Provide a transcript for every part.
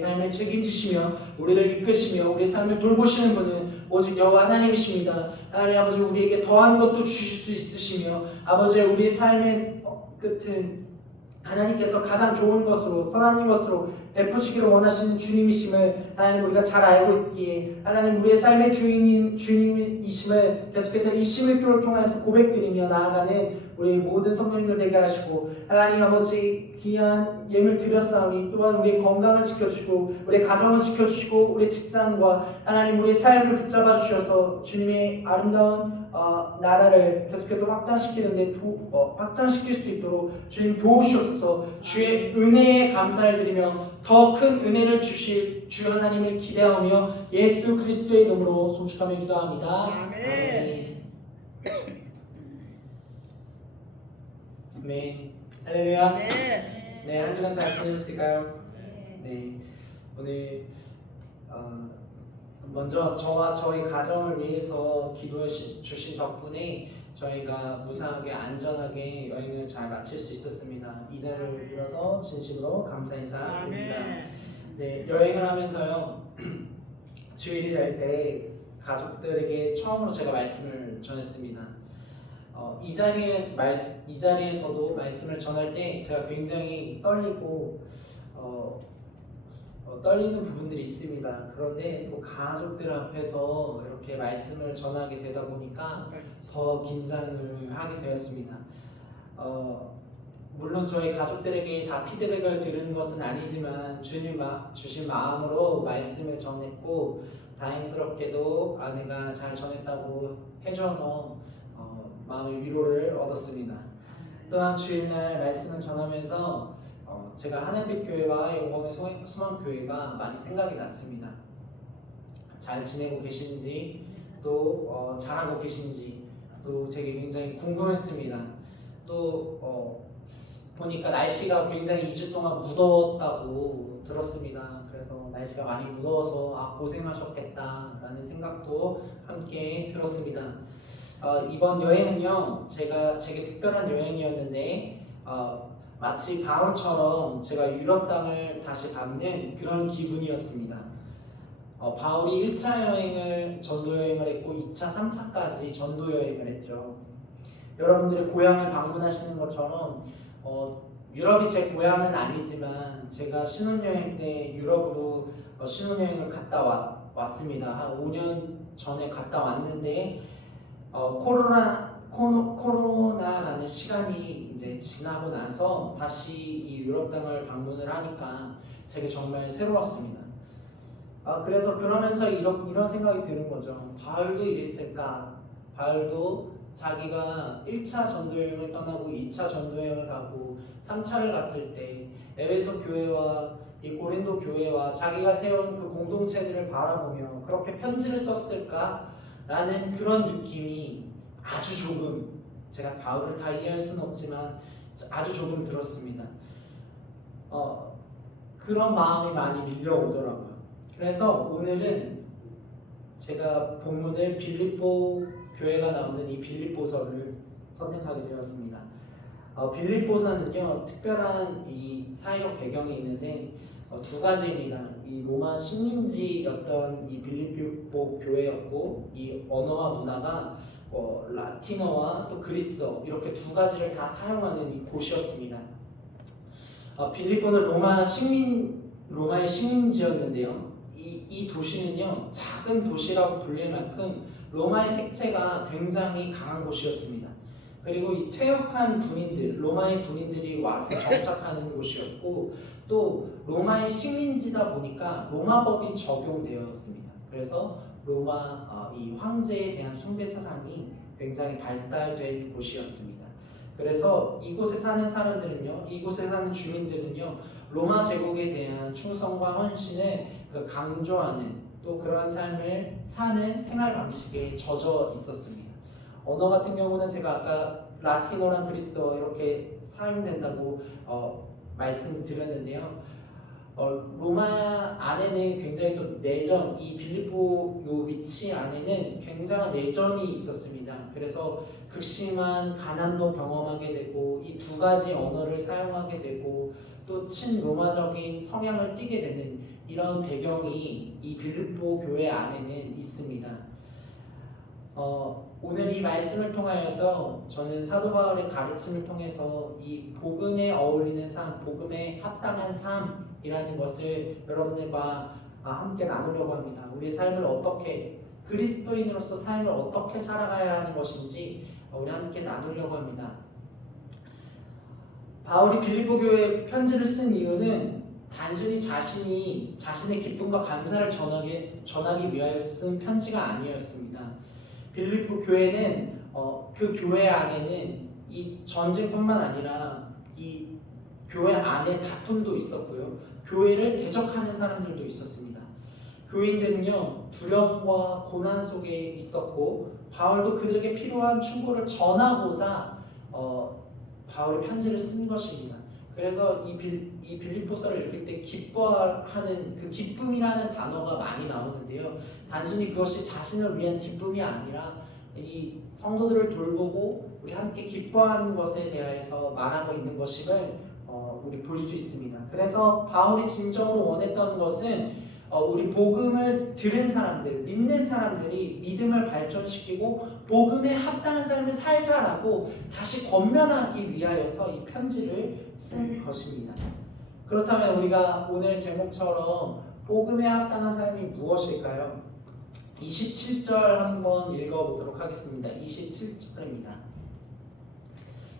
삶을 책임지시며 우리를 이끄시며 우리 삶을 돌보시는 분은 오직 여호와 하나님이십니다. 하나님 아버지, 우리에게 더한 것도 주실 수 있으시며 아버지, 우리의 삶의 끝은 하나님께서 가장 좋은 것으로 선한 것으로 베푸시기를 원하시는 주님이심을 하나님 우리가 잘 알고 있기에 하나님 우리의 삶의 주인인 주님이심을 계속해서 이 심을교를 통해서 고백드리며 나아가는 우리 모든 성도님들 되게 하시고, 하나님 아버지 귀한 예물 드렸사오니 또한 우리의 건강을 지켜주시고 우리의 가정을 지켜주시고 우리의 직장과 하나님 우리의 삶을 붙잡아 주셔서 주님의 아름다운 나라를 계속해서 확장시키는데 확장시킬 수 있도록 주님 도우시옵소서. 주의 은혜에 감사를 드리며 더 큰 은혜를 주실 주 하나님을 기대하며 예수 그리스도의 이름으로 송축하며 기도합니다. 아멘. 아멘. 할렐루야. 네, 한 주간 잘 지내셨을까요? 네. 오늘 먼저 저와 저희 가정을 위해서 기도해 주신 덕분에 저희가 무사하게 안전하게 여행을 잘 마칠 수 있었습니다. 이 자리를 빌어서 진심으로 감사 인사드립니다. 네, 여행을 하면서요 주일을 할 때 가족들에게 처음으로 제가 말씀을 전했습니다. 이 자리에서도 말씀을 전할 때 제가 굉장히 떨리고 떨리는 부분들이 있습니다. 그런데 또 가족들 앞에서 이렇게 말씀을 전하게 되다 보니까 더 긴장을 하게 되었습니다. 물론 저희 가족들에게 다 피드백을 들은 것은 아니지만 주님 주신 마음으로 말씀을 전했고, 다행스럽게도 아내가 잘 전했다고 해줘서 마음의 위로를 얻었습니다. 또한 주일날 말씀을 전하면서 제가 하늘빛 교회와 영광의 수만 교회가 많이 생각이 났습니다. 잘 지내고 계신지 또 잘하고 계신지 또 되게 굉장히 궁금했습니다. 또 보니까 날씨가 굉장히 2주 동안 무더웠다고 들었습니다. 그래서 날씨가 많이 무더워서 고생하셨겠다라는 생각도 함께 들었습니다. 이번 여행은요 제게 특별한 여행이었는데 마치 바울처럼 제가 유럽 땅을 다시 밟는 그런 기분이었습니다. 바울이 1차 여행을 전도 여행을 했고 2차, 3차까지 전도 여행을 했죠. 여러분들의 고향을 방문하시는 것처럼 유럽이 제 고향은 아니지만 제가 신혼여행 때 유럽으로 신혼여행을 갔다 왔습니다. 한 5년 전에 갔다 왔는데 코로나라는 시간이 이제 지나고 나서 다시 이 유럽 땅을 방문을 하니까 제게 정말 새로웠습니다. 그래서 그러면서 이런 생각이 드는 거죠. 바울도 이랬을까? 바울도 자기가 1차 전도여행을 떠나고 2차 전도여행을 가고 3차를 갔을 때 에베소 교회와 이 고린도 교회와 자기가 세운 그 공동체들을 바라보며 그렇게 편지를 썼을까? 라는 그런 느낌이 아주 조금, 제가 바울을 다 이해할 수는 없지만 아주 조금 들었습니다. 그런 마음이 많이 밀려오더라고요. 그래서 오늘은 제가 본문을 빌립보 교회가 나오는 이 빌립보서를 선택하게 되었습니다. 빌립보서는요 특별한 이 사회적 배경이 있는데 두 가지입니다. 이 로마 식민지였던 이 빌립보 교회였고, 이 언어와 문화가 라틴어와 또 그리스어 이렇게 두 가지를 다 사용하는 이 곳이었습니다. 빌립보는 로마의 식민지였는데요. 이 도시는요 작은 도시라고 불릴 만큼 로마의 색채가 굉장히 강한 곳이었습니다. 그리고 이 퇴역한 군인들, 로마의 군인들이 와서 정착하는 곳이었고, 또 로마의 식민지다 보니까 로마법이 적용되었습니다. 그래서 로마 이 황제에 대한 숭배 사상이 굉장히 발달된 곳이었습니다. 그래서 이곳에 사는 사람들은요, 이곳에 사는 주민들은요, 로마 제국에 대한 충성과 헌신을 강조하는 또 그러한 삶을 사는 생활 방식에 젖어 있었습니다. 언어 같은 경우는 제가 아까 라틴어랑 그리스어 이렇게 사용된다고 말씀드렸는데요. 로마 안에는 굉장히 또 내전, 이 빌립보 요 위치 안에는 굉장한 내전이 있었습니다. 그래서 극심한 가난도 경험하게 되고 이 두 가지 언어를 사용하게 되고 또 친로마적인 성향을 띠게 되는 이런 배경이 이 빌립보 교회 안에는 있습니다. 오늘 이 말씀을 통하여서 저는 사도 바울의 가르침을 통해서 이 복음에 어울리는 삶, 복음에 합당한 삶이라는 것을 여러분들과 함께 나누려고 합니다. 우리의 삶을 어떻게, 그리스도인으로서 삶을 어떻게 살아가야 하는 것인지 우리 함께 나누려고 합니다. 바울이 빌립보 교회에 편지를 쓴 이유는 단순히 자신의 기쁨과 감사를 전하기 위하여 쓴 편지가 아니었습니다. 빌립보 교회는 그 교회 안에는 이 전쟁뿐만 아니라 이 교회 안에 다툼도 있었고요. 교회를 대적하는 사람들도 있었습니다. 교인들은요, 두려움과 고난 속에 있었고 바울도 그들에게 필요한 충고를 전하고자 바울이 편지를 쓴 것입니다. 그래서 이 빌립보서를 읽을 때 기뻐하는 그 기쁨이라는 단어가 많이 나오는데요. 단순히 그것이 자신을 위한 기쁨이 아니라 이 성도들을 돌보고 우리 함께 기뻐하는 것에 대해서 말하고 있는 것임을 우리 볼 수 있습니다. 그래서 바울이 진정으로 원했던 것은 우리 복음을 들은 사람들, 믿는 사람들이 믿음을 발전시키고 복음에 합당한 삶을 살자라고 다시 권면하기 위하여서 이 편지를 쓴 것입니다. 그렇다면 우리가 오늘 제목처럼 복음에 합당한 삶이 무엇일까요? 27절 한번 읽어보도록 하겠습니다. 27절입니다.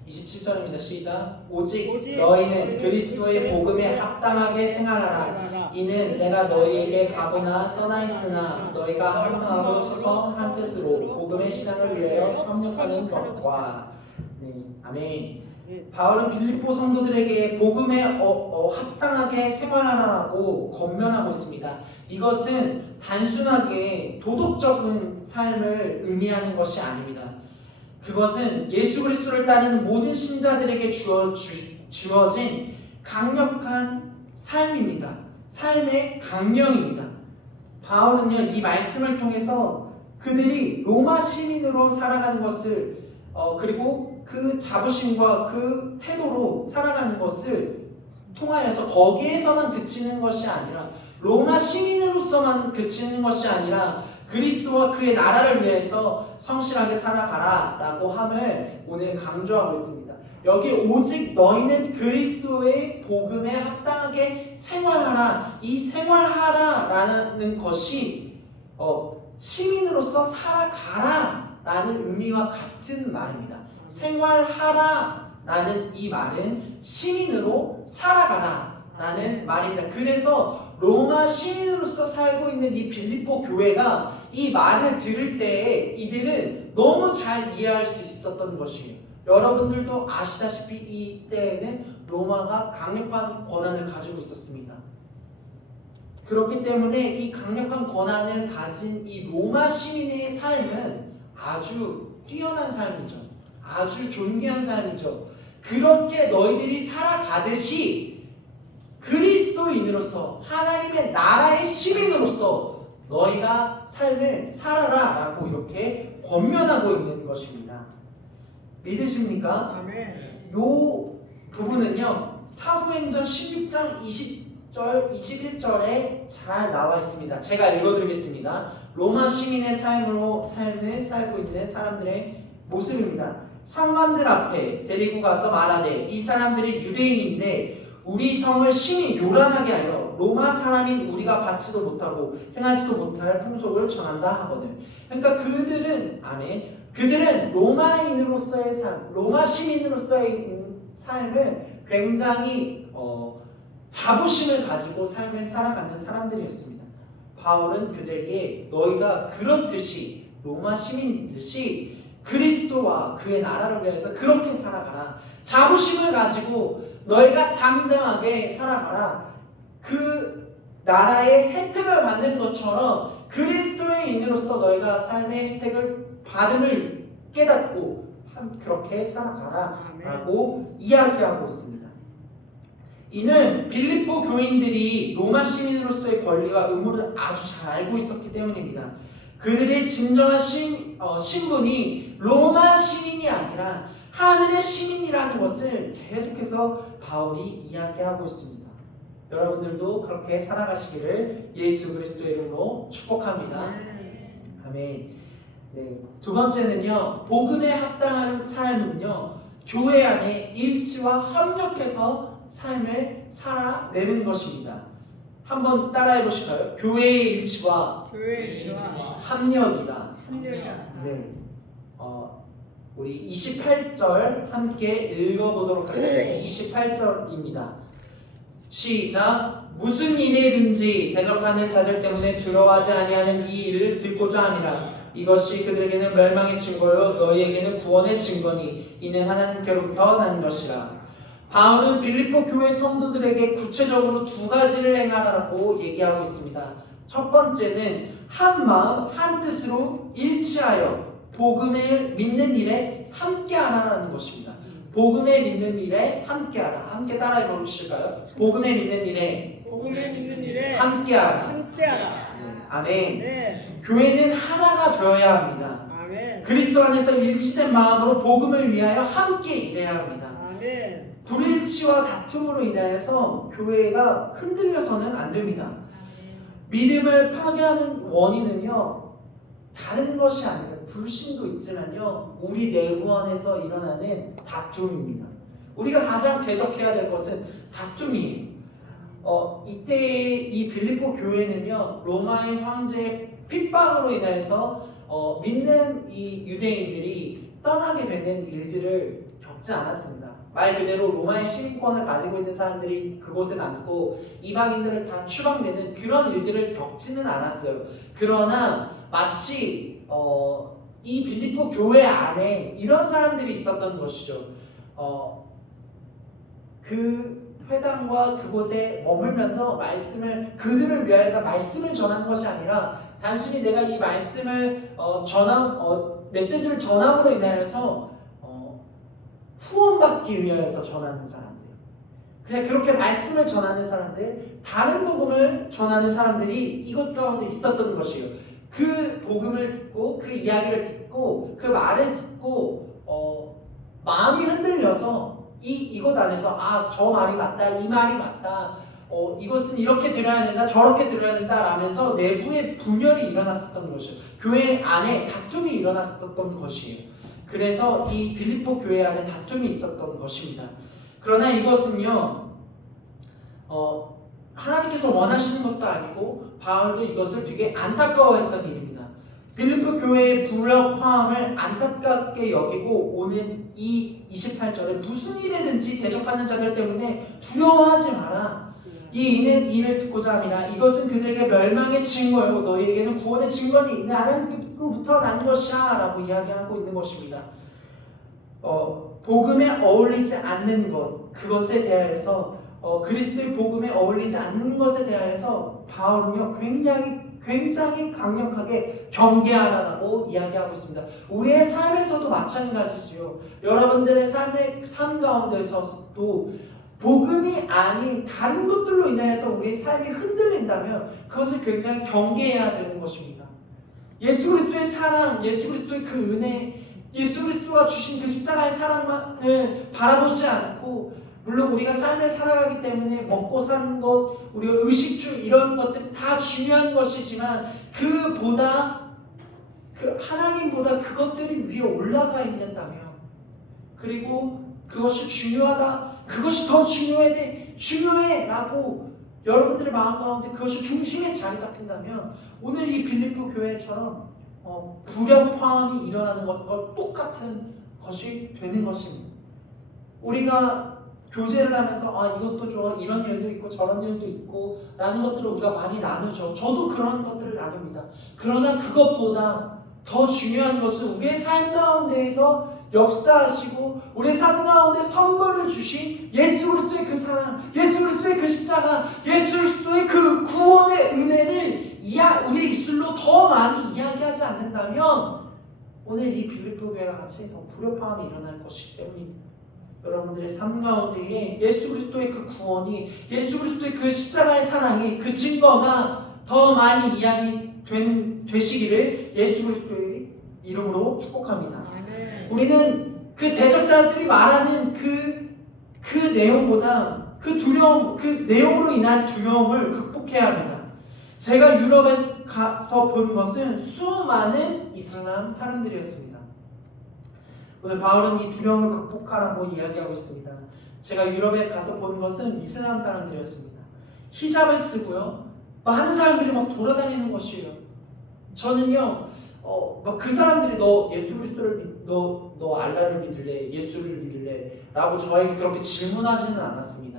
27절입니다. 시작. 오직 너희는 그리스도의 복음에 합당하게 생활하라. 이는 내가 너희에게 가거나 떠나 있으나 너희가 한 마음으로 서서 한 뜻으로 복음의 신앙을 위하여 협력하는 것과 아멘. 바울은 빌립보 성도들에게 복음에 합당하게 생활하라고 권면하고 있습니다. 이것은 단순하게 도덕적인 삶을 의미하는 것이 아닙니다. 그것은 예수 그리스도를 따르는 모든 신자들에게 주어진 강력한 삶입니다. 삶의 강령입니다. 바울은요, 이 말씀을 통해서 그들이 로마 시민으로 살아가는 것을 그리고 그 자부심과 그 태도로 살아가는 것을 통하여서 거기에서만 그치는 것이 아니라 로마 시민으로서만 그치는 것이 아니라 그리스도와 그의 나라를 위해서 성실하게 살아가라 라고 함을 오늘 강조하고 있습니다. 여기 오직 너희는 그리스도의 복음에 합당하게 생활하라. 이 생활하라 라는 것이 시민으로서 살아가라 라는 의미와 같은 말입니다. 생활하라 라는 이 말은 시민으로 살아가라 라는 말입니다. 그래서 로마 시민으로서 살고 있는 이 빌립보 교회가 이 말을 들을 때 이들은 너무 잘 이해할 수 있었던 것이에요. 여러분들도 아시다시피 이때에는 로마가 강력한 권한을 가지고 있었습니다. 그렇기 때문에 이 강력한 권한을 가진 이 로마 시민의 삶은 아주 뛰어난 삶이죠. 아주 존귀한 삶이죠. 그렇게 너희들이 살아가듯이 그리스도인으로서 하나님의 나라의 시민으로서 너희가 삶을 살아라 라고 이렇게 권면하고 있는 것입니다. 믿으십니까? 아멘. 요 부분은요, 사도행전 16장 20절, 21절에 잘 나와 있습니다. 제가 읽어드리겠습니다. 로마 시민의 삶을 살고 있는 사람들의 모습입니다. 상관들 앞에 데리고 가서 말하되 이 사람들이 유대인인데 우리 성을 심히 요란하게 하여 로마 사람인 우리가 받지도 못하고 행하지도 못할 풍속을 전한다 하거든. 그러니까 그들은 로마인으로서의 삶, 로마 시민으로서의 삶을 굉장히 자부심을 가지고 삶을 살아가는 사람들이었습니다. 바울은 그들에게 너희가 그렇듯이 로마 시민이듯이 그리스도와 그의 나라를 위해서 그렇게 살아가라. 자부심을 가지고 너희가 당당하게 살아가라. 그 나라의 혜택을 받는 것처럼 그리스도의 인으로서 너희가 삶의 혜택을 받음을 깨닫고 그렇게 살아가라 라고 이야기하고 있습니다. 이는 빌립보 교인들이 로마 시민으로서의 권리와 의무를 아주 잘 알고 있었기 때문입니다. 그들의 진정한 신분이 로마 시민이 아니라 하늘의 시민이라는 것을 계속해서 바울이 이야기하고 있습니다. 여러분들도 그렇게 살아가시기를 예수 그리스도의 이름으로 축복합니다. 아멘. 네. 두 번째는요, 복음에 합당한 삶은요, 교회 안에 일치와 협력해서 삶을 살아내는 것입니다. 한번 따라해 보실까요? 교회의 일치와 합력이다. 네. 우리 28절 함께 읽어보도록 하겠습니다. 28절입니다. 시작. 무슨 일에든지 대적하는 자들 때문에 두려워하지 아니하는 이 일을 듣고자 함이라. 이것이 그들에게는 멸망의 증거요 너희에게는 구원의 증거니 이는 하나님께로부터 난 것이라. 바울은 빌립보 교회 성도들에게 구체적으로 두 가지를 행하라고 얘기하고 있습니다. 첫 번째는 한 마음 한 뜻으로 일치하여 복음을 믿는 일에 함께하라는 것입니다. 복음에 믿는 일에 함께하라. 함께 따라해 보실까요? 복음에 믿는 일에 함께하라. 아멘. 네. 교회는 하나가 되어야 합니다. 아멘. 그리스도 안에서 일치된 마음으로 복음을 위하여 함께 일해야 합니다. 아멘. 불일치와 다툼으로 인하여서 교회가 흔들려서는 안 됩니다. 믿음을 파괴하는 원인은요, 다른 것이 아니라 불신도 있지만요, 우리 내부 안에서 일어나는 다툼입니다. 우리가 가장 대적해야 될 것은 다툼이에요. 이때 이 빌립보 교회는요, 로마의 황제의 핍박으로 인해서 믿는 이 유대인들이 떠나게 되는 일들을 겪지 않았습니다. 말 그대로 로마의 시민권을 가지고 있는 사람들이 그곳에 남고 이방인들을 다 추방되는 그런 일들을 겪지는 않았어요. 그러나 마치 이 빌립보 교회 안에 이런 사람들이 있었던 것이죠. 그 회당과 그곳에 머물면서 그들을 위하여서 말씀을 전하는 것이 아니라 단순히 내가 이 말씀을 메시지를 전함으로 인하여서 후원받기 위해서 전하는 사람들, 그냥 그렇게 말씀을 전하는 사람들, 다른 복음을 전하는 사람들이 이것 가운데 있었던 것이에요. 그 복음을 듣고 그 이야기를 듣고 그 말을 듣고 마음이 흔들려서 이것 안에서 저 말이 맞다, 이 말이 맞다, 이것은 이렇게 들어야 된다, 저렇게 들어야 된다 라면서 내부에 분열이 일어났었던 것이에요. 교회 안에 다툼이 일어났었던 것이에요. 그래서 이 빌립보 교회 안에 다툼이 있었던 것입니다. 그러나 이것은요, 하나님께서 원하시는 것도 아니고 바울도 이것을 되게 안타까워했던 일입니다. 빌립보 교회의 불협화음을 안타깝게 여기고 오는 이 28절에 무슨 일에든지 대적하는 자들 때문에 두려워하지 마라. 이 일을 듣고자 함이라. 이것은 그들에게 멸망의 증거요 너희에게는 구원의 증거니 하나님께로부터 난 것이야 라고 이야기하고 있는 것입니다. 복음에 어울리지 않는 것, 그것에 대하여서 그리스도의 복음에 어울리지 않는 것에 대하여서 바울은요 굉장히 강력하게 경계하라고 이야기하고 있습니다. 우리의 삶에서도 마찬가지지요. 여러분들의 삶 가운데서도 복음이 아닌 다른 것들로 인해서 우리의 삶이 흔들린다면 그것을 굉장히 경계해야 되는 것입니다. 예수 그리스도의 사랑, 예수 그리스도의 그 은혜, 예수 그리스도가 주신 그 십자가의 사랑만을 바라보지 않고, 물론 우리가 삶을 살아가기 때문에 먹고 사는 것, 우리가 의식주 이런 것들 다 중요한 것이지만 하나님보다 그것들이 위에 올라가 있는다면, 그리고 그것이 중요하다, 그것이 더 중요해 라고 여러분들의 마음 가운데 그것이 중심에 자리 잡힌다면 오늘 이 빌립보 교회처럼 불협화음이 일어나는 것과 똑같은 것이 되는 것입니다. 우리가 교제를 하면서 이것도 좋아, 이런 일도 있고 저런 일도 있고 라는 것들을 우리가 많이 나누죠. 저도 그런 것들을 나눕니다. 그러나 그것보다 더 중요한 것은 우리의 삶 가운데에서 역사하시고 우리의 삶 가운데 선물을 주신 예수 그리스도의 그 사랑, 예수 그리스도의 그 십자가, 예수 그리스도의 그 구원의 은혜를 우리의 입술로 더 많이 이야기하지 않는다면 오늘 이 빌립보 교회와 같이 더 불협화음이 일어날 것이기 때문입니다. 여러분들의 삶 가운데에 예수 그리스도의 그 구원이, 예수 그리스도의 그 십자가의 사랑이, 그 증거가 더 많이 되시기를 예수 그리스도의 이름으로 축복합니다. 우리는 그 대적자들이 말하는 그 내용보다 그 두려움, 그 내용으로 인한 두려움을 극복해야 합니다. 제가 유럽에 가서 본 것은 수많은 이슬람 사람들이었습니다. 오늘 바울은 이 두려움을 극복하라고 이야기하고 있습니다. 제가 유럽에 가서 본 것은 이슬람 사람들이었습니다. 히잡을 쓰고요, 많은 사람들이 막 돌아다니는 것이에요. 저는요, 막 그 사람들이 너 예수 그리스도를 너 알라를 믿을래? 예수를 믿을래? 라고 저에게 그렇게 질문하지는 않았습니다.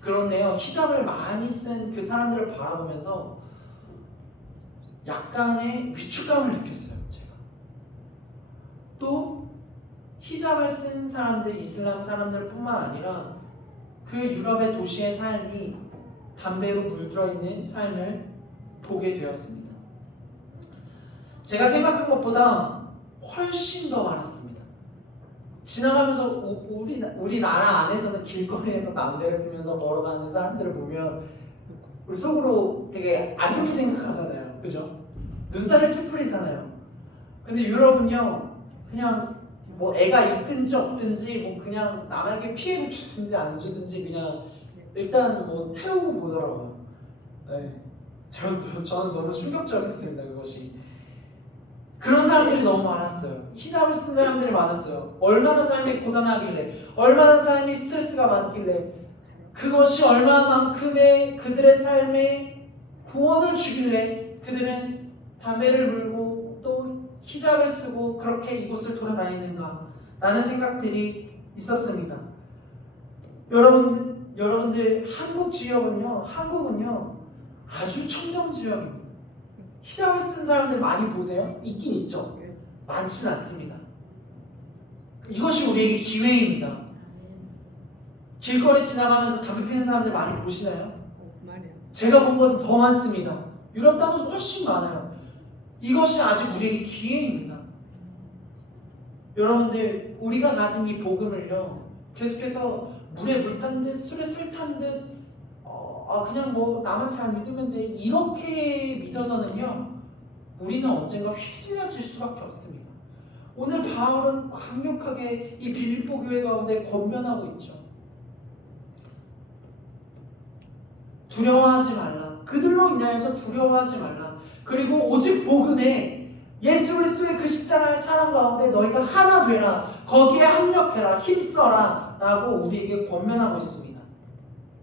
그런데요, 히잡을 많이 쓴 그 사람들을 바라보면서 약간의 위축감을 느꼈어요. 제가 또 히잡을 쓴 사람들, 이슬람 사람들 뿐만 아니라 그 유럽의 도시의 삶이 담배로 물들어 있는 삶을 보게 되었습니다. 제가 생각한 것보다 훨씬 더 많았습니다. 지나가면서 우리나라 안에서는 길거리에서 담배를 피면서 걸어가는 사람들을 보면 우리 속으로 되게 안 좋게 생각하잖아요. 그죠? 눈살을 찌푸리잖아요. 근데 유럽은요, 그냥 뭐 애가 있든지 없든지 뭐 그냥 남에게 피해를 주든지 안 주든지 그냥 일단 뭐 태우고 보더라고요. 네. 저는 너무 충격적이었습니다. 그것이. 그런 사람들이 너무 많았어요. 히잡을 쓴 사람들이 많았어요. 얼마나 삶이 고단하길래, 얼마나 삶이 스트레스가 많길래, 그것이 얼마만큼의 그들의 삶에 구원을 주길래 그들은 담배를 물고 또 히잡을 쓰고 그렇게 이곳을 돌아다니는가 라는 생각들이 있었습니다. 여러분들 한국은요 아주 청정 지역입니다. 히잡을 쓴 사람들 많이 보세요? 있긴 있죠. 많지는 않습니다. 이것이 우리에게 기회입니다. 길거리 지나가면서 담배 피는 사람들 많이 보시나요? 제가 본 것은 더 많습니다. 유럽 땅은 훨씬 많아요. 이것이 아직 우리에게 기회입니다. 여러분들, 우리가 가진 이 복음을요, 계속해서 물에 물 탄 듯 술에 술 탄 듯 그냥 뭐 나만 잘 믿으면 돼, 이렇게 믿어서는요 우리는 언젠가 휩쓸려질 수밖에 없습니다. 오늘 바울은 강력하게 이 빌립보 교회 가운데 권면하고 있죠. 두려워하지 말라. 그들로 인하여서 두려워하지 말라. 그리고 오직 복음에 예수 그리스도의 그 십자가의 사랑 가운데 너희가 하나 되라. 거기에 합력해라. 힘써라. 라고 우리에게 권면하고 있습니다.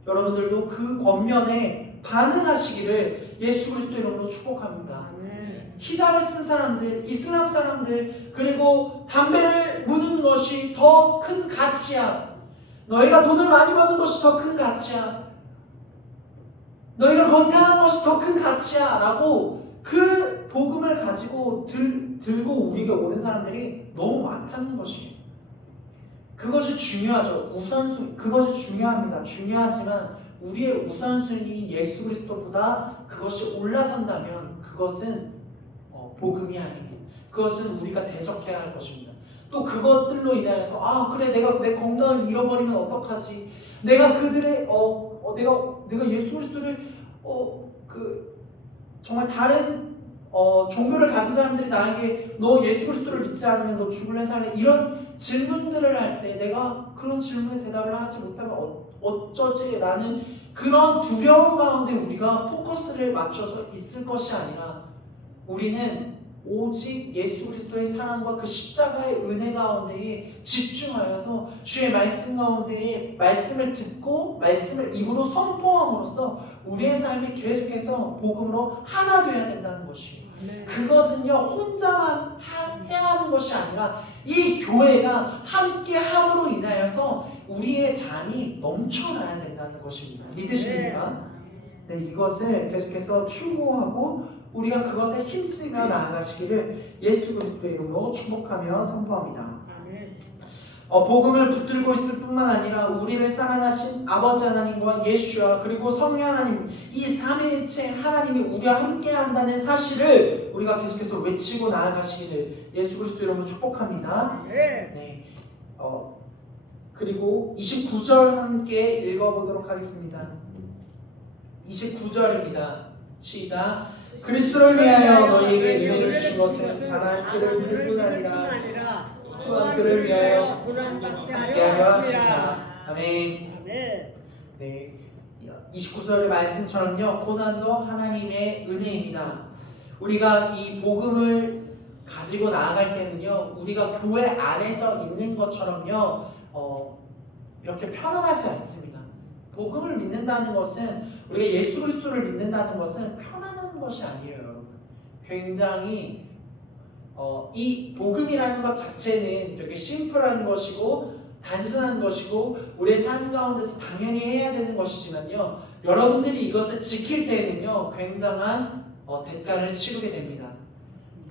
여러분들도 그 권면에 반응하시기를 예수 그리스도 이름으로 축복합니다. 히잡을 쓴 사람들, 이슬람 사람들, 그리고 담배를 무는 것이 더 큰 가치야. 너희가 돈을 많이 버는 것이 더 큰 가치야. 너희가 건강한 것이 더 큰 가치야. 라고 그 복음을 가지고 들고 우리에게 오는 사람들이 너무 많다는 것이에요. 그것이 중요하죠. 그것이 중요합니다. 중요하지만 우리의 우선순위 예수 그리스도보다 그것이 올라선다면 그것은 복음이 아닙니다. 그것은 우리가 대적해야 할 것입니다. 또 그것들로 인하여서 그래 내가 내 건강을 잃어버리면 어떡하지? 내가 그들의 내가 예수 그리스도를 정말 다른 종교를 가진 사람들이 나에게 너 예수 그리스도를 믿지 않으면 너 죽을래 살래? 이런 질문들을 할 때 내가 그런 질문에 대답을 하지 못하면 어쩌지? 라는 그런 두려움 가운데 우리가 포커스를 맞춰서 있을 것이 아니라 우리는 오직 예수 그리스도의 사랑과 그 십자가의 은혜 가운데에 집중하여서 주의 말씀 가운데에 말씀을 듣고 말씀을 입으로 선포함으로써 우리의 삶이 계속해서 복음으로 하나 되어야 된다는 것이에요. 그것은요 혼자만 해야 하는 것이 아니라 이 교회가 함께 함으로 인하여서 우리의 잠이 넘쳐나야 된다는 것입니다. 믿으십니까? 네, 이것을 계속해서 추구하고 우리가 그것에 힘쓰며 나아가시기를 예수 그리스도의 이름으로 축복하며 선포합니다. 복음을 붙들고 있을 뿐만 아니라 우리를 사랑하신 아버지 하나님과 예수와 그리고 성령 하나님, 이 삼위일체 하나님이 우리와 함께 한다는 사실을 우리가 계속해서 외치고 나아가시기를 예수 그리스도 이름으로 축복합니다. 네. 그리고 29절 함께 읽어보도록 하겠습니다. 29절입니다. 시작. 그리스도를 위하여 너희에게 은혜를 주신 것은 다만 그를 믿을 뿐 아니라 또한 그를 위하여 함께하려 하시니라. 아멘. 네, 29절의 말씀처럼요, 고난도 하나님의 은혜입니다. 우리가 이 복음을 가지고 나아갈 때는요, 우리가 교회 안에서 있는 것처럼요, 이렇게 편안하지 않습니다. 복음을 믿는다는 것은, 우리가 예수 그리스도를 믿는다는 것은 편안한 것이 아니에요, 여러분. 굉장히 이 복음이라는 것 자체는 되게 심플한 것이고 단순한 것이고 우리의 삶 가운데서 당연히 해야 되는 것이지만요, 여러분들이 이것을 지킬 때에는요, 굉장한 대가를 치르게 됩니다.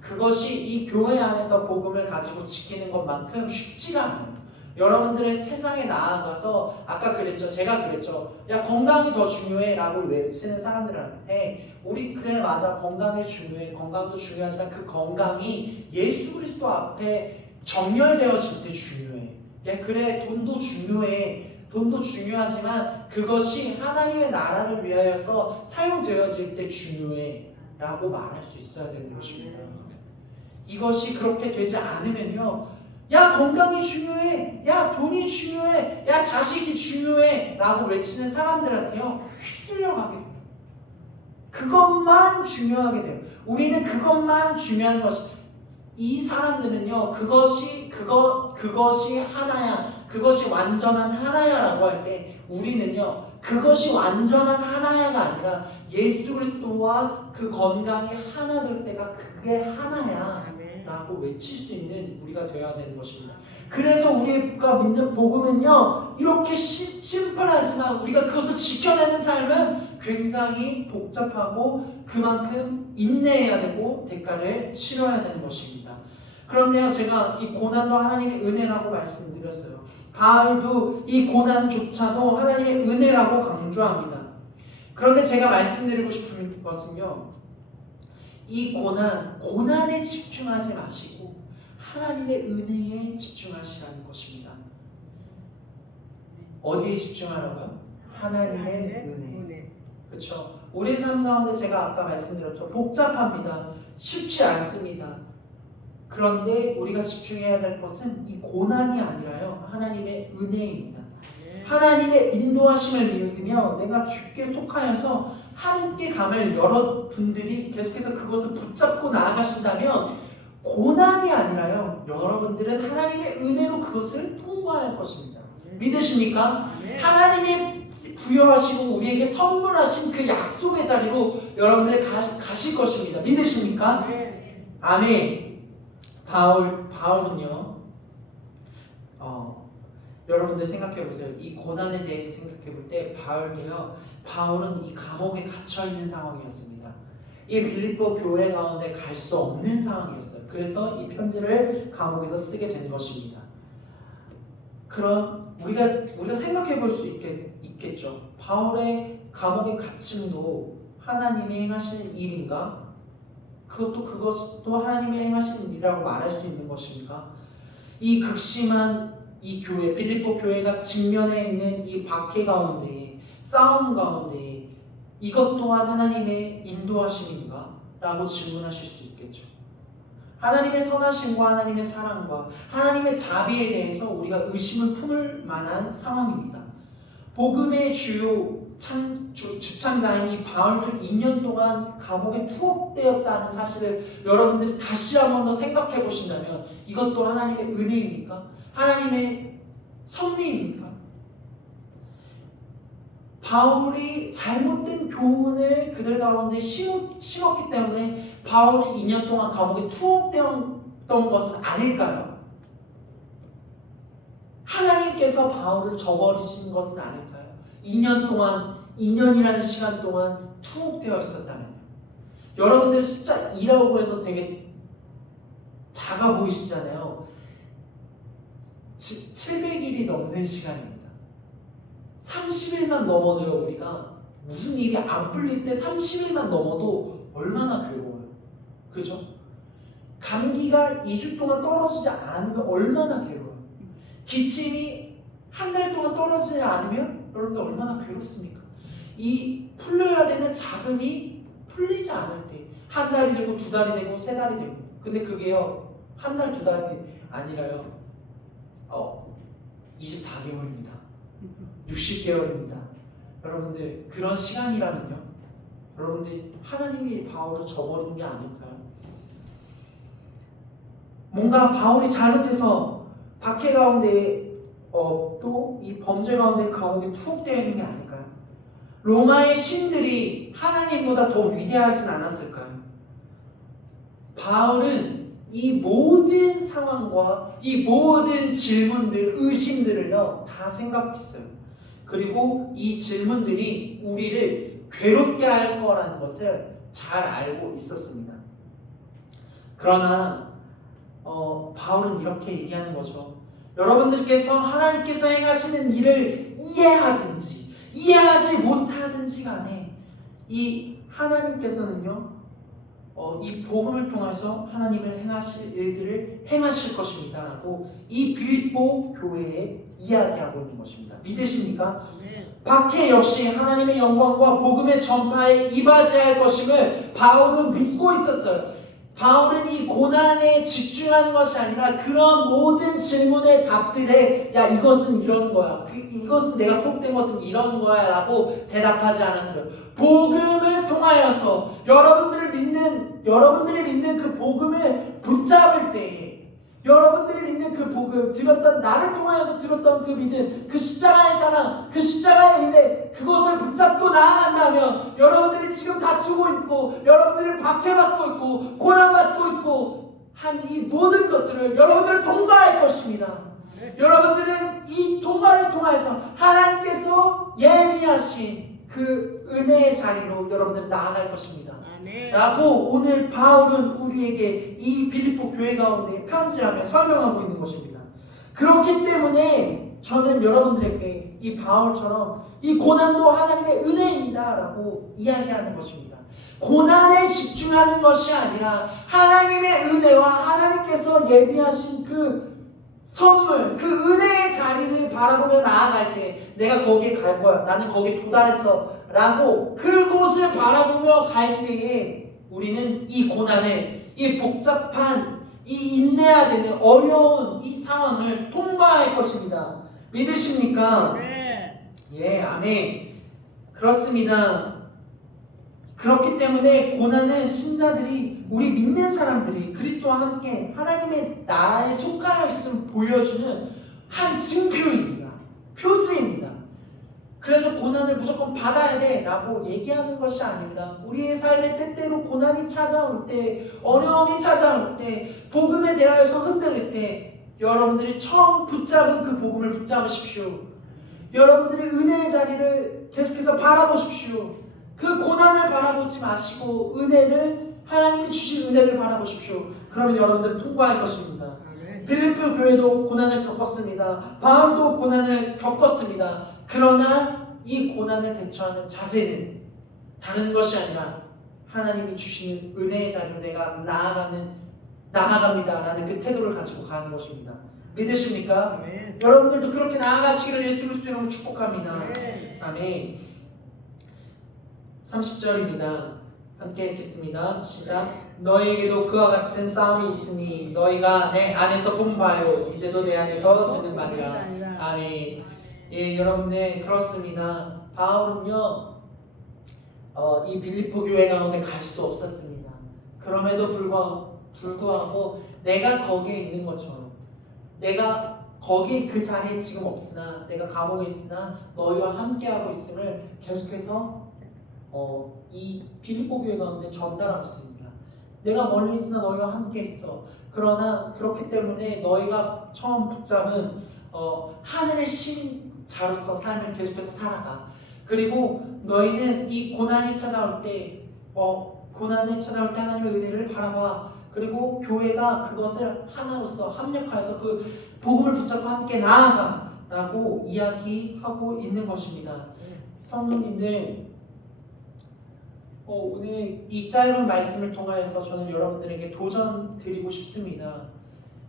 그것이 이 교회 안에서 복음을 가지고 지키는 것만큼 쉽지가 않아요. 여러분들의 세상에 나아가서, 아까 그랬죠, 제가 그랬죠, 야 건강이 더 중요해 라고 외치는 사람들한테, 우리 그래 맞아, 건강이 중요해, 건강도 중요하지만 그 건강이 예수 그리스도 앞에 정렬되어질 때 중요해. 야 그래, 돈도 중요해, 돈도 중요하지만 그것이 하나님의 나라를 위하여서 사용되어질 때 중요해 라고 말할 수 있어야 되는 것입니다. 이것이 그렇게 되지 않으면요, 야 건강이 중요해, 야 돈이 중요해, 야 자식이 중요해 라고 외치는 사람들한테요, 휩쓸려가게 돼요. 그것만 중요하게 돼요. 우리는 그것만 중요한 것이, 이 사람들은요, 그것이 하나야, 그것이 완전한 하나야라고 할 때, 우리는요, 그것이 완전한 하나야가 아니라 예수 그리스도와 그 건강이 하나 될 때가 그게 하나야 라고 외칠 수 있는 우리가 되어야 되는 것입니다. 그래서 우리가 믿는 복음은요, 이렇게 심플하지만 우리가 그것을 지켜내는 삶은 굉장히 복잡하고 그만큼 인내해야 되고 대가를 치러야 되는 것입니다. 그런데요, 제가 이 고난도 하나님의 은혜라고 말씀드렸어요. 바울도 이 고난조차도 하나님의 은혜라고 강조합니다. 그런데 제가 말씀드리고 싶은 것은요, 이 고난에 집중하지 마시고 하나님의 은혜에 집중하시라는 것입니다. 어디에 집중하라고요? 하나님의 은혜. 그렇죠? 우리 삶 가운데 제가 아까 말씀드렸죠, 복잡합니다. 쉽지 않습니다. 그런데 우리가 집중해야 될 것은 이 고난이 아니라요, 하나님의 은혜입니다. 하나님의 인도하심을 믿으며 내가 주께 속하여서 함께 감을 여러분들이 계속해서 그것을 붙잡고 나아가신다면 고난이 아니라요, 여러분들은 하나님의 은혜로 그것을 통과할 것입니다. 믿으십니까? 하나님이 부여하시고 우리에게 선물하신 그 약속의 자리로 여러분들이 가실 것입니다. 믿으십니까? 아멘. 바울은요, 여러분들 생각해 보세요. 이 고난에 대해서 생각해 볼 때 바울은 이 감옥에 갇혀 있는 상황이었습니다. 이 빌립보 교회 가운데 갈 수 없는 상황이었어요. 그래서 이 편지를 감옥에서 쓰게 된 것입니다. 그럼 우리가 생각해 볼 수 있겠죠. 바울의 감옥에 갇힘도 하나님이 행하신 일인가? 그것도 하나님이 행하신 일이라고 말할 수 있는 것입니까? 이 극심한 이 교회, 빌립보 교회가 직면해 있는 이 박해 가운데, 싸움 가운데, 이것 또한 하나님의 인도하심인가? 라고 질문하실 수 있겠죠. 하나님의 선하심과 하나님의 사랑과 하나님의 자비에 대해서 우리가 의심을 품을 만한 상황입니다. 복음의 주요 주창자인 이 바울도 2년 동안 감옥에 투옥되었다는 사실을 여러분들이 다시 한 번 더 생각해 보신다면 이것도 하나님의 은혜입니까? 하나님의 섭리입니까? 바울이 잘못된 교훈을 그들 가운데 심었기 때문에 바울이 2년 동안 감옥에 투옥되었던 것은 아닐까요? 하나님께서 바울을 저버리신 것은 아닐까요? 2년이라는 시간 동안 투옥되어 있었다면요. 여러분들 숫자 2라고 해서 되게 작아 보이시잖아요. 700일이 넘는 시간입니다. 30일만 넘어도요, 우리가 무슨 일이 안 풀릴 때 30일만 넘어도 얼마나 괴로워요. 그죠? 감기가 2주 동안 떨어지지 않으면 얼마나 괴로워요. 기침이 한 달 동안 떨어지지 않으면 여러분들 얼마나 괴롭습니까? 이 풀려야 되는 자금이 풀리지 않을 때 한 달이 되고 2달이 되고 3달이 되고, 근데 그게요, 한 달, 2달이 아니라요, 24개월입니다. 60개월입니다. 여러분들 그런 시간이라면요, 여러분들 하나님이 바울을 저버린 게 아닐까요? 뭔가 바울이 잘못해서 박해 가운데 또 이 범죄 가운데 투옥되어 있는 게 아닐까요? 로마의 신들이 하나님보다 더 위대하진 않았을까요? 바울은 이 모든 상황과 이 모든 질문들, 의심들을요 다 생각했어요. 그리고 이 질문들이 우리를 괴롭게 할 거라는 것을 잘 알고 있었습니다. 그러나 바울은 이렇게 얘기하는 거죠. 여러분들께서 하나님께서 행하시는 일을 이해하든지 이해하지 못하든지 간에 이 하나님께서는요 이 복음을 통해서 하나님을 행하실 일들을 행하실 것입니다 라고 이 빌립보 교회에 이야기하고 있는 것입니다. 믿으십니까? 박해 역시 하나님의 영광과 복음의 전파에 이바지할 것임을 바울은 믿고 있었어요. 바울은 이 고난에 집중하는 것이 아니라 그런 모든 질문의 답들에 야 이것은 이런 거야, 이것은 내가 투옥된 것은 이런 거야 라고 대답하지 않았어요. 복음을 통하여서 여러분들이 믿는 그 복음을 붙잡을 때, 여러분들이 믿는 그 복음, 나를 통하여서 들었던 그 믿음, 그 십자가의 사랑, 그 십자가의 은혜, 그것을 붙잡고 나아간다면 여러분들이 지금 다투고 있고 여러분들이 박해받고 있고 고난받고 있고 한 이 모든 것들을 여러분들은 통과할 것입니다. 여러분들은 이 통과를 통해서 하나님께서 예비하신 그 은혜의 자리로 여러분들은 나아갈 것입니다. 라고 오늘 바울은 우리에게 이 빌립보 교회 가운데 편지하며 설명하고 있는 것입니다. 그렇기 때문에 저는 여러분들에게 이 바울처럼 이 고난도 하나님의 은혜입니다 라고 이야기하는 것입니다. 고난에 집중하는 것이 아니라 하나님의 은혜와 하나님께서 예비하신 그 선물, 그 은혜의 자리를 바라보며 나아갈 때 내가 거기에 갈 거야, 나는 거기에 도달했어 라고 그곳을 바라보며 갈 때에 우리는 이 고난을, 이 복잡한, 이 인내해야 되는 어려운 이 상황을 통과할 것입니다. 믿으십니까? 예, 아멘. 그렇습니다. 그렇기 때문에 고난은 신자들이, 우리 믿는 사람들이 그리스도와 함께 하나님의 나라에 속하여 있음을 보여주는 한 징표입니다. 표지입니다. 그래서 고난을 무조건 받아야 돼 라고 얘기하는 것이 아닙니다. 우리의 삶에 때때로 고난이 찾아올 때, 어려움이 찾아올 때, 복음에 대하여서 흔들릴 때 여러분들이 처음 붙잡은 그 복음을 붙잡으십시오. 여러분들이 은혜의 자리를 계속해서 바라보십시오. 그 고난을 바라보지 마시고 하나님이 주신 은혜를 바라보십시오. 그러면 여러분들은 통과할 것입니다. 빌립보 교회도 고난을 겪었습니다. 바울도 고난을 겪었습니다. 그러나 이 고난을 대처하는 자세는 다른 것이 아니라 하나님이 주시는 은혜의 자리로 내가 나아갑니다 라는 그 태도를 가지고 가는 것입니다. 믿으십니까? 아멘. 여러분들도 그렇게 나아가시기를 예수 그리스도 이름으로 축복합니다. 아멘. 30절입니다. 함께 읽겠습니다. 시작. 너희에게도 그와 같은 싸움이 있으니 너희가 내 안에서 공부하여 이제도 내 안에서 듣는 바니라. 아멘. 예, 여러분들 그렇습니다. 바울은요 이 빌립보 교회 가운데 갈 수 없었습니다. 그럼에도 불구하고 내가 거기에 있는 것처럼, 내가 거기 그 자리에 지금 없으나 내가 감옥에 있으나 너희와 함께하고 있음을 계속해서 이 빌립보 교회 가운데 전달하고 있습니다. 내가 멀리 있으나 너희와 함께 있어. 그러나 그렇기 때문에 너희가 처음 붙잡은 하늘의 신자로서 삶을 계속해서 살아가. 그리고 너희는 이 고난이 찾아올 때 하나님의 은혜를 바라봐. 그리고 교회가 그것을 하나로서 합력하여서 그 복음을 붙잡고 함께 나아가 라고 이야기하고 있는 것입니다. 성도님들, 오늘 이 짧은 말씀을 통하여서 저는 여러분들에게 도전 드리고 싶습니다.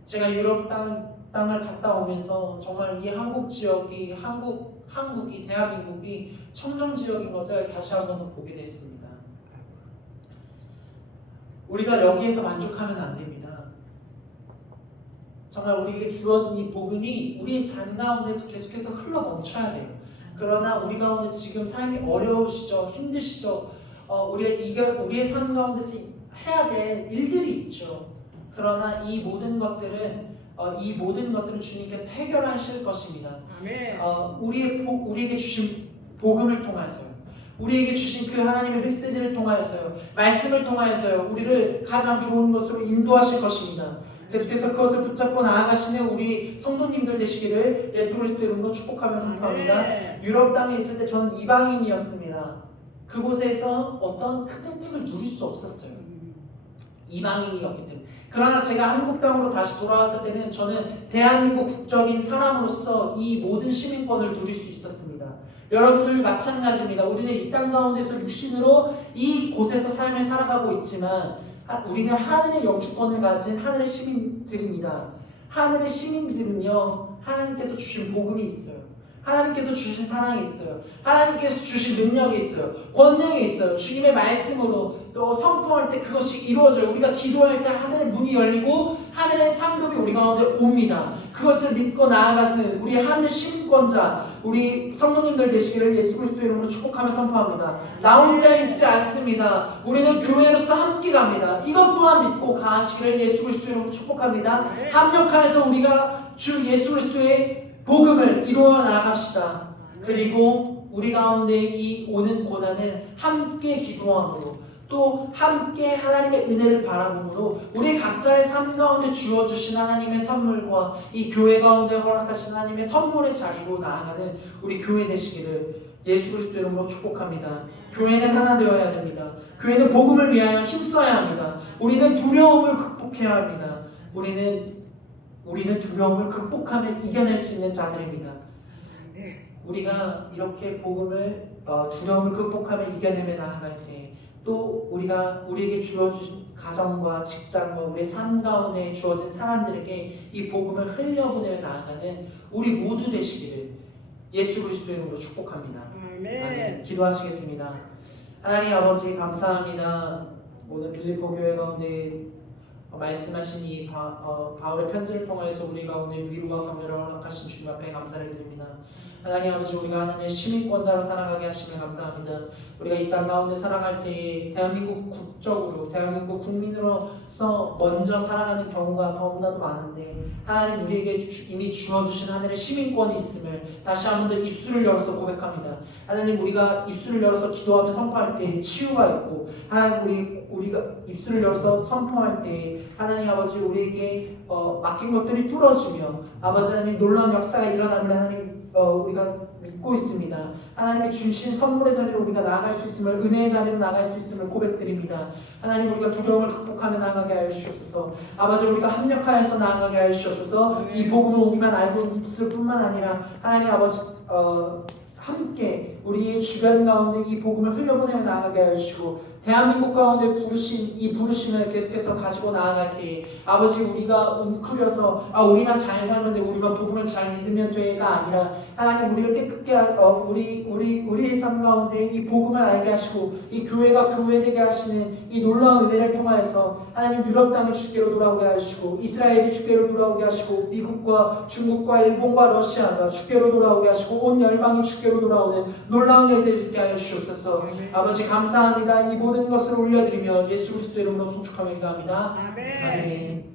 제가 유럽 땅을 갔다 오면서 정말 이 한국 지역이, 한국이, 대한민국이 청정 지역인 것을 다시 한번 더 보게 됐습니다. 우리가 여기에서 만족하면 안 됩니다. 정말 우리에게 주어진 이 복음이 우리의 잔 가운데서 계속해서 흘러 멈춰야 돼요. 그러나 우리 가운데 지금 삶이 어려우시죠, 힘드시죠. 우리의 삶 가운데서 해야 될 일들이 있죠. 그러나 이 모든 것들은 주님께서 해결하실 것입니다. 아멘. 우리에게 주신 복음을 통해서요. 우리에게 주신 그 하나님의 메시지를 통하여서요. 말씀을 통하여서요. 우리를 가장 좋은 것으로 인도하실 것입니다. 계속해서 그것을 붙잡고 나아가시는 우리 성도님들 되시기를 예수 그리스도의 이름으로 축복하며 선포합니다. 유럽 땅에 있을 때 저는 이방인이었습니다. 그곳에서 어떤 큰 혜택을 누릴 수 없었어요. 이방인이었기 때문에. 그러나 제가 한국 땅으로 다시 돌아왔을 때는 저는 대한민국 국적인 사람으로서 이 모든 시민권을 누릴 수 있었습니다. 여러분들 마찬가지입니다. 우리는 이 땅 가운데서 육신으로 이 곳에서 삶을 살아가고 있지만 우리는 하늘의 영주권을 가진 하늘의 시민들입니다. 하늘의 시민들은요, 하나님께서 주신 복음이 있어요. 하나님께서 주신 사랑이 있어요. 하나님께서 주신 능력이 있어요. 권능이 있어요. 주님의 말씀으로 또 선포할 때 그것이 이루어져요. 우리가 기도할 때 하늘의 문이 열리고 하늘의 상급이 우리 가운데 옵니다. 그것을 믿고 나아가시는 우리 하늘 시민권자, 우리 성도님들 되시기를 예수 그리스도의 이름으로 축복하며 선포합니다. 나 혼자 있지 않습니다. 우리는 교회로서 함께 갑니다. 이것 또한 믿고 가시기를 예수 그리스도의 이름으로 축복합니다. 합력하여서 우리가 주 예수 그리스도의 복음을 이루어 나갑시다. 그리고 우리 가운데 이 오는 고난을 함께 기도함으로 또 함께 하나님의 은혜를 바라보므로 우리 각자의 삶 가운데 주어주신 하나님의 선물과 이 교회 가운데 허락하신 하나님의 선물의 자리로 나아가는 우리 교회 되시기를 예수 그리스도 이름으로 축복합니다. 교회는 하나 되어야 됩니다. 교회는 복음을 위하여 힘써야 합니다. 우리는 두려움을 극복해야 합니다. 우리는 두려움을 극복하며 이겨낼 수 있는 자들입니다. 우리가 이렇게 두려움을 극복하며 이겨내며 나아갈 때 또 우리에게 주어진 가정과 직장과 우리의 삶 가운데 주어진 사람들에게 이 복음을 흘려보내며 나아가는 우리 모두 되시기를 예수 그리스도의 이름으로 축복합니다. 아멘. 기도하시겠습니다. 하나님 아버지 감사합니다. 오늘 빌립보 교회 가운데 말씀하신 이 바울의 편지를 통해서 우리 가운데 위로와 격려를 허락하신 주님 앞에 감사를 드립니다. 하나님 아버지, 우리가 하나님의 시민권자로 살아가게 하시면 감사합니다. 우리가 이 땅 가운데 살아갈 때 대한민국 국적으로, 대한민국 국민으로서 먼저 살아가는 경우가 너무나도 많은데 하나님 우리에게 이미 주어주신 하늘의 시민권이 있음을 다시 한 번 더 입술을 열어서 고백합니다. 하나님, 우리가 입술을 열어서 기도하며 선포할 때 치유가 있고, 하나님 우리가 입술을 열어서 선포할 때 하나님 아버지 우리에게 막힌 것들이 뚫어지며 아버지 하나님 놀라운 역사가 일어남을 하나님 우리가 믿고 있습니다. 하나님이 주신 선물의 자리로 우리가 나아갈 수 있음을, 은혜의 자리로 나아갈 수 있음을 고백드립니다. 하나님, 우리가 두려움을 극복하며 나아가게 하여 주시옵소서. 아버지, 우리가 합력하여서 나아가게 하여 주시옵소서. 이 복음을 우리만 알고 있을 뿐만 아니라 하나님 아버지 함께 우리의 주변 가운데 이 복음을 흘려보내며 나아가게 하여 주시고, 대한민국 가운데 부르신 이 부르심을 계속해서 가지고 나아갈 때 아버지, 우리가 웅크려서 우리만 잘 살면 돼, 우리만 복음을 잘 믿으면 돼가 아니라 하나님, 우리를 깨끗게 우리의 삶 가운데 이 복음을 알게 하시고 이 교회가 교회되게 하시는 이 놀라운 은혜를 통하여서 하나님 유럽 땅이 주께로 돌아오게 하시고 이스라엘이 주께로 돌아오게 하시고 미국과 중국과 일본과 러시아가 주께로 돌아오게 하시고 온 열방이 주께로 돌아오는 놀라운 일들을 있게 하여 주옵소서. 아버지 감사합니다. 이 모든 것을 올려드리며 예수 그리스도 이름으로 송축하며 기도합니다. 아멘.